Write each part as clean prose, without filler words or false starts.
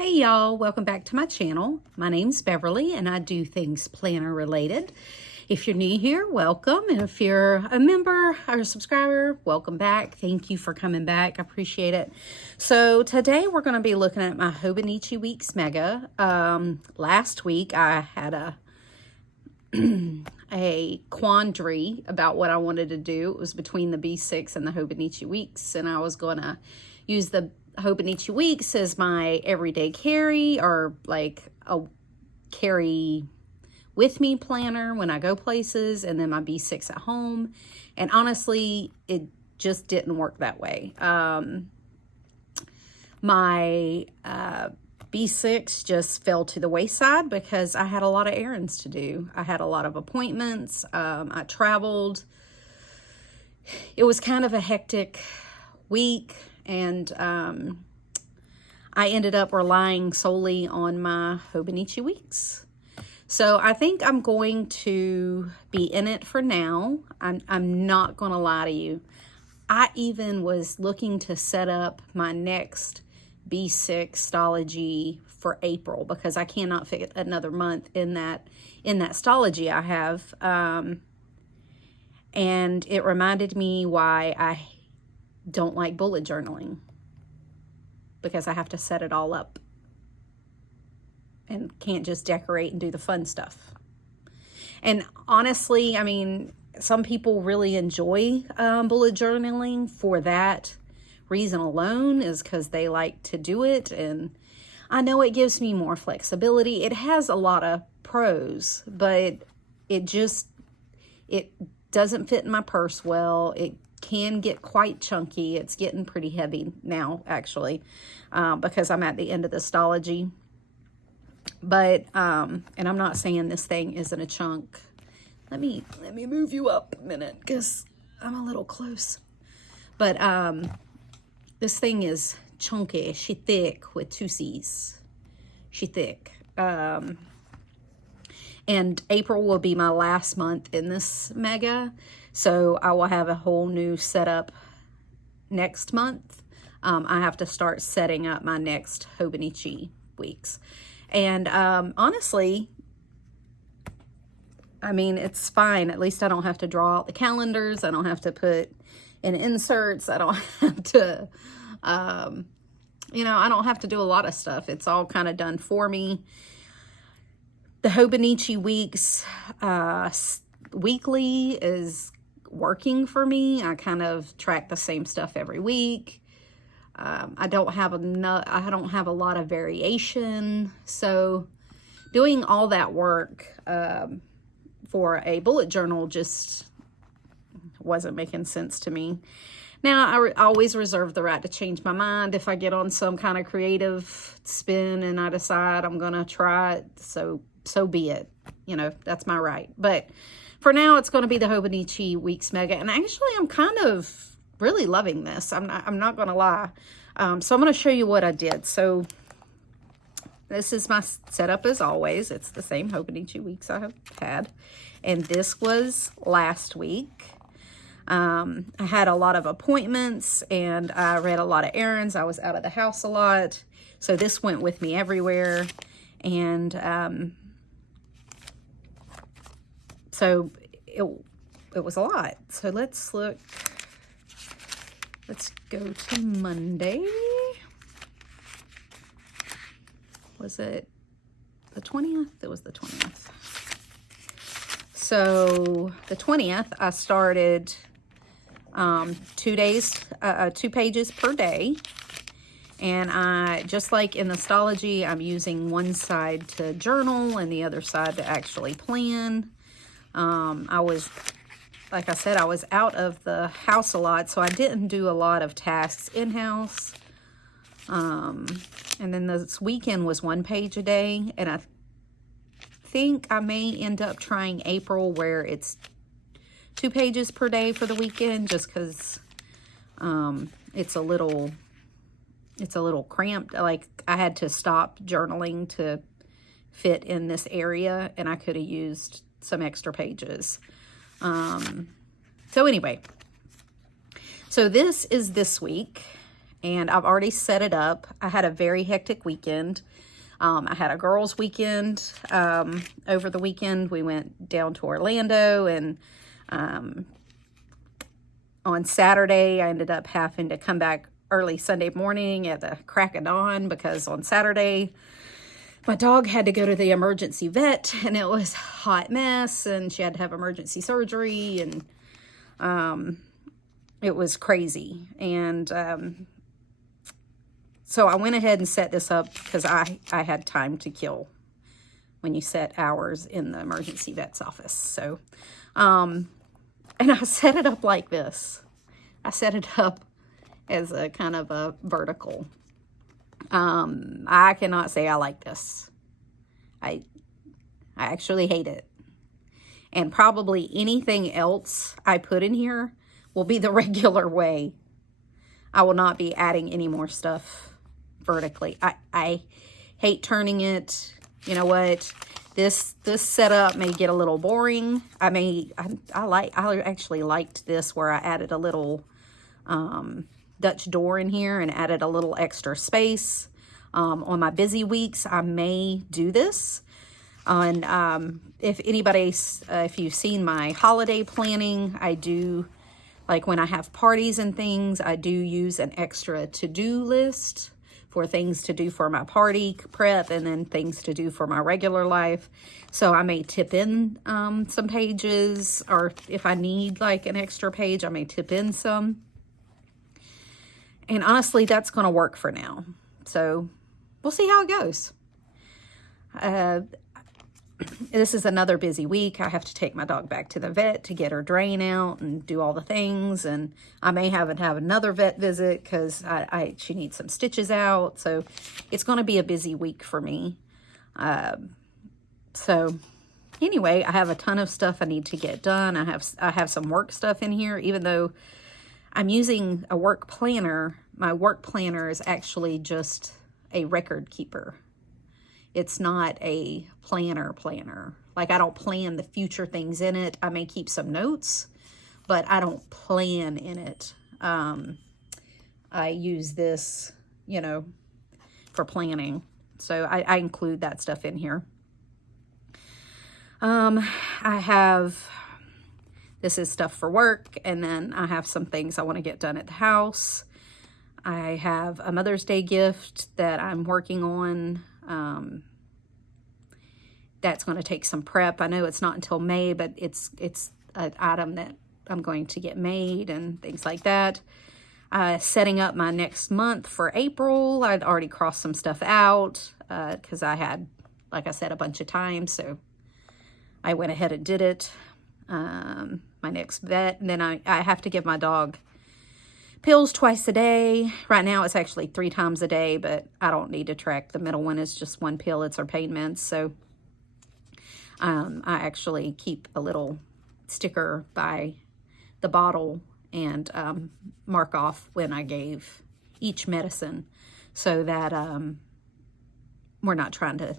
Hey y'all, welcome back to my channel. My name's Beverly and I do things planner related. If you're new here, welcome. And if you're a member or a subscriber, welcome back. Thank you for coming back. I appreciate it. So today we're going to be looking at my Hobonichi Weeks Mega. Last week I had a quandary about what I wanted to do. It was between the B6 and the Hobonichi Weeks, and I was going to use the Hobonichi Weeks as my everyday carry, or like a carry with me planner when I go places, and then my B6 at home. And honestly, it just didn't work that way. My B6 just fell to the wayside because I had a lot of errands to do. I had a lot of appointments. I traveled. It was kind of a hectic week, and I ended up relying solely on my Hobonichi Weeks. So I think I'm going to be in it for now. I'm not going to lie to you. I even was looking to set up my next B6 Stalogy for April because I cannot fit another month in that Stalogy I have. And it reminded me why I don't like bullet journaling, because I have to set it all up and can't just decorate and do the fun stuff. And honestly, I mean, some people really enjoy bullet journaling for that reason alone, is because they like to do it. And I know it gives me more flexibility. It has a lot of pros, but it doesn't fit in my purse well. It can get quite chunky. It's getting pretty heavy now, actually, because I'm at the end of the Stalogy. But and I'm not saying this thing isn't a chunk. Let me move you up a minute because I'm a little close. But this thing is chunky. She thick with two C's. She thick. And April will be my last month in this mega. So I will have a whole new setup next month. I have to start setting up my next Hobonichi Weeks. And honestly, I mean, it's fine. At least I don't have to draw out the calendars. I don't have to put in inserts. I don't have to, I don't have to do a lot of stuff. It's all kind of done for me. The Hobonichi Weeks weekly is working for me. I kind of track the same stuff every week. I don't have a lot of variation. So doing all that work for a bullet journal just wasn't making sense to me. Now, I always reserve the right to change my mind if I get on some kind of creative spin and I decide I'm going to try it. So be it. That's my right. But for now, it's going to be the Hobonichi Weeks Mega. And actually, I'm kind of really loving this. I'm not going to lie. So I'm going to show you what I did. So this is my setup as always. It's the same Hobonichi Weeks I have had. And this was last week. I had a lot of appointments and I ran a lot of errands. I was out of the house a lot. So this went with me everywhere. And so it was a lot. So let's look. Let's go to Monday. Was it the 20th? It was the 20th. So the 20th, I started 2 pages per day. And I, just like in the Stalogy, I'm using one side to journal and the other side to actually plan. Like I said, I was out of the house a lot, so I didn't do a lot of tasks in-house. And then this weekend was 1 page a day, and I think I may end up trying April where it's 2 pages per day for the weekend, just because it's a little cramped. Like, I had to stop journaling to fit in this area, and I could have used some extra pages. So anyway, so this is this week, and I've already set it up. I had a very hectic weekend. I had a girls' weekend over the weekend. We went down to Orlando, and on Saturday, I ended up having to come back early Sunday morning at the crack of dawn because on Saturday, my dog had to go to the emergency vet, and it was a hot mess, and she had to have emergency surgery, and it was crazy. And so I went ahead and set this up because I had time to kill when you set hours in the emergency vet's office. So, and I set it up like this. I set it up as a kind of a vertical. I cannot say I like this. I actually hate it. And probably anything else I put in here will be the regular way. I will not be adding any more stuff vertically. I hate turning it. You know what? This setup may get a little boring. I actually liked this where I added a little Dutch door in here and added a little extra space. On my busy weeks, I may do this. If you've seen my holiday planning, I do, like when I have parties and things, I do use an extra to-do list for things to do for my party prep and then things to do for my regular life. So I may tip in some pages, or if I need like an extra page, I may tip in some. And honestly, that's going to work for now. So we'll see how it goes. This is another busy week. I have to take my dog back to the vet to get her drain out and do all the things. And I may have another vet visit because she needs some stitches out. So it's going to be a busy week for me. So anyway, I have a ton of stuff I need to get done. I have some work stuff in here, even though I'm using a work planner. My work planner is actually just a record keeper. It's not a planner. Like I don't plan the future things in it. I may keep some notes, but I don't plan in it. I use this, for planning. So I include that stuff in here. This is stuff for work, and then I have some things I want to get done at the house. I have a Mother's Day gift that I'm working on. That's going to take some prep. I know it's not until May, but it's an item that I'm going to get made and things like that. Setting up my next month for April. I'd already crossed some stuff out because I had, like I said, a bunch of time, so I went ahead and did it. My next vet, and then I have to give my dog pills twice a day. Right now it's actually 3 times a day, but I don't need to track. The middle one is just 1 pill. It's her pain meds. So I actually keep a little sticker by the bottle and mark off when I gave each medicine so that we're not trying to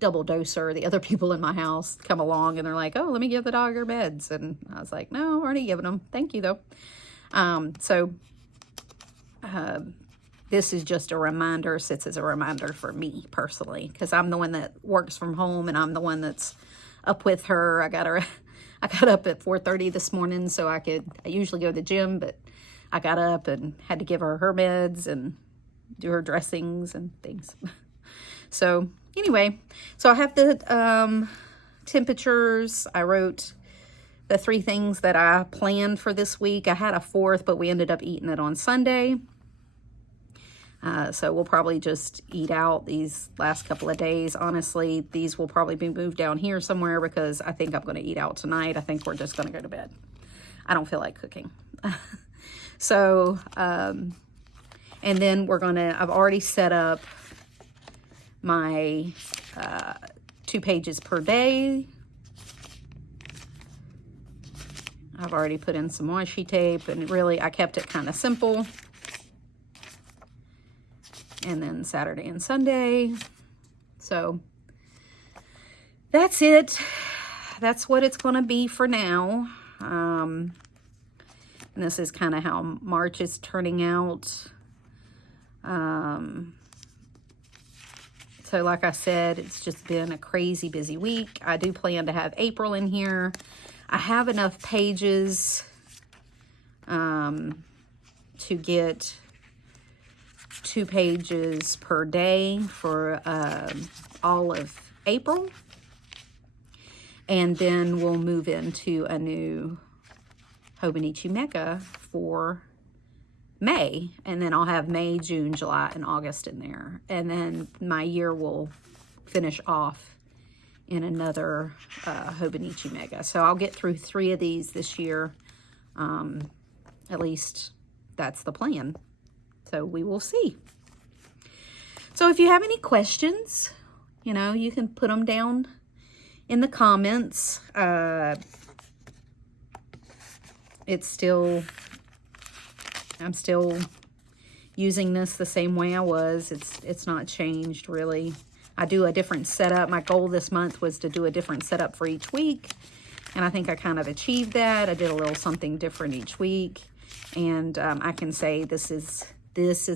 double dose her. The other people in my house come along and they're like, oh, let me give the dog her meds. And I was like, no, I'm already giving them. Thank you, though. This is just a reminder, sits as a reminder for me personally, because I'm the one that works from home and I'm the one that's up with her. I got up at 4:30 this morning so I usually go to the gym, but I got up and had to give her her meds and do her dressings and things. So anyway, so I have the temperatures. I wrote the 3 things that I planned for this week. I had a 4th, but we ended up eating it on Sunday. So we'll probably just eat out these last couple of days. Honestly, these will probably be moved down here somewhere because I think I'm going to eat out tonight. I think we're just going to go to bed. I don't feel like cooking. So, and then I've already set up my 2 pages per day. I've already put in some washi tape, and really I kept it kind of simple. And then Saturday and Sunday. So that's it. That's what it's going to be for now. And this is kind of how March is turning out. So like I said, it's just been a crazy busy week. I do plan to have April in here. I have enough pages to get 2 pages per day for all of April. And then we'll move into a new Hobonichi Mega for May, and then I'll have May, June, July, and August in there. And then my year will finish off in another Hobonichi Mega. So I'll get through 3 of these this year. At least that's the plan. So we will see. So if you have any questions, you know, you can put them down in the comments. I'm still using this the same way I was. It's not changed really. I do a different setup. My goal this month was to do a different setup for each week, and I think I kind of achieved that. I did a little something different each week, and I can say this is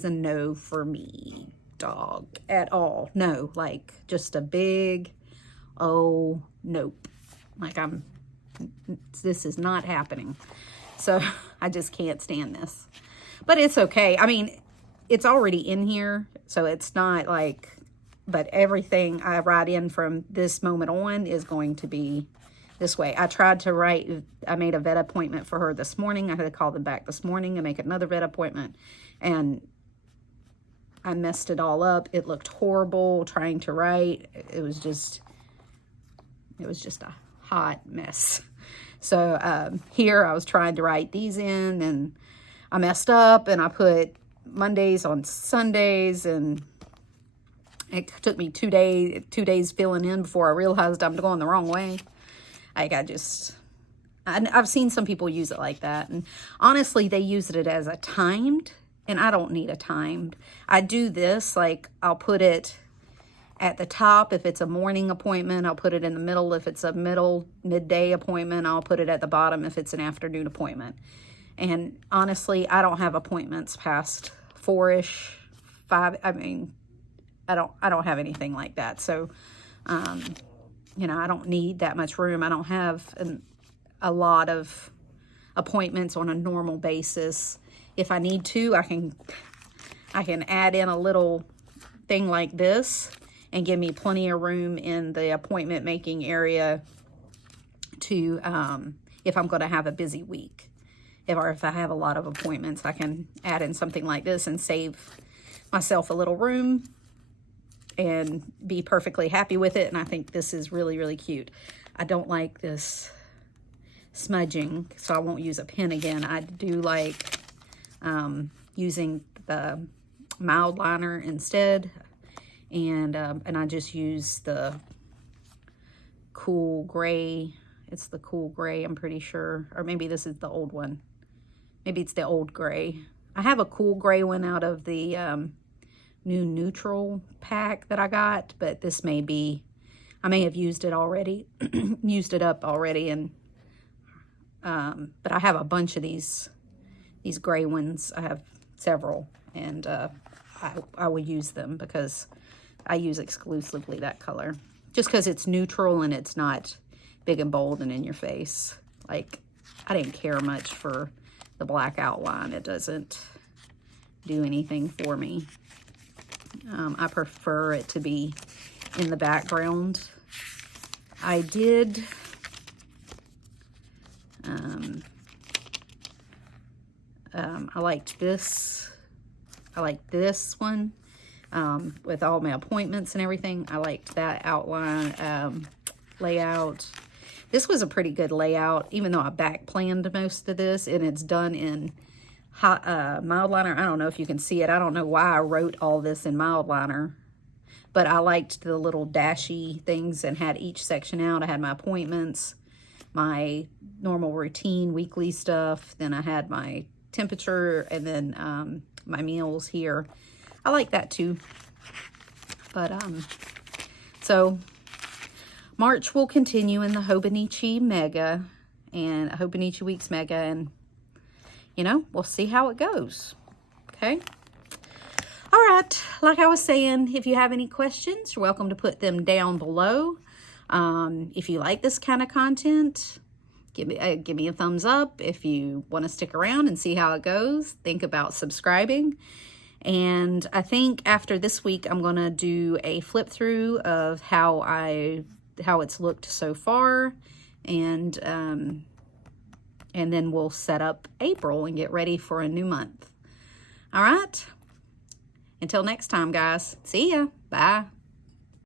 a no for me, dog, at all. No, like just a big oh nope. Like this is not happening. So I just can't stand this. But it's okay. I mean, it's already in here, so it's not like, but everything I write in from this moment on is going to be this way. I tried to write, I made a vet appointment for her this morning. I had to call them back this morning and make another vet appointment. And I messed it all up. It looked horrible trying to write. It was just a hot mess. So here I was trying to write these in, and I messed up, and I put Mondays on Sundays, and it took me 2 days filling in before I realized I'm going the wrong way. I've seen some people use it like that, and honestly, they use it as a timed, and I don't need a timed. I do this, like I'll put it at the top if it's a morning appointment. I'll put it in the middle if it's a midday appointment. I'll put it at the bottom if it's an afternoon appointment. And honestly, I don't have appointments past 4-ish, 5. I mean, I don't have anything like that. So, you know, I don't need that much room. I don't have a lot of appointments on a normal basis. If I need to, I can add in a little thing like this and give me plenty of room in the appointment making area to, if I'm going to have a busy week. If I have a lot of appointments, I can add in something like this and save myself a little room and be perfectly happy with it. And I think this is really, really cute. I don't like this smudging, so I won't use a pen again. I do like using the Mildliner instead. And I just use the cool gray. It's the cool gray, I'm pretty sure. Or maybe this is the old one. Maybe it's the old gray. I have a cool gray one out of the new neutral pack that I got, but this may be, I may have used it already, used it up already. And but I have a bunch of these gray ones. I have several, and I will use them because I use exclusively that color. Just because it's neutral and it's not big and bold and in your face. Like, I didn't care much for the black outline. It doesn't do anything for me. I prefer it to be in the background. I did I liked this. I like this one with all my appointments and everything. I liked that outline layout. This was a pretty good layout, even though I back planned most of this, and it's done in Mildliner. I don't know if you can see it. I don't know why I wrote all this in Mildliner, but I liked the little dashy things and had each section out. I had my appointments, my normal routine weekly stuff, then I had my temperature, and then my meals here. I like that too. But so March will continue in the Hobonichi Mega and Hobonichi Weeks Mega, and you know, we'll see how it goes. Okay. All like I was saying, if you have any questions, you're welcome to put them down below. If you like this kind of content, give me a thumbs up. If you want to stick around and see how it goes, think about subscribing. And I think after this week, I'm going to do a flip through of how it's looked so far. And then we'll set up April and get ready for a new month. All right. Until next time, guys. See ya. Bye.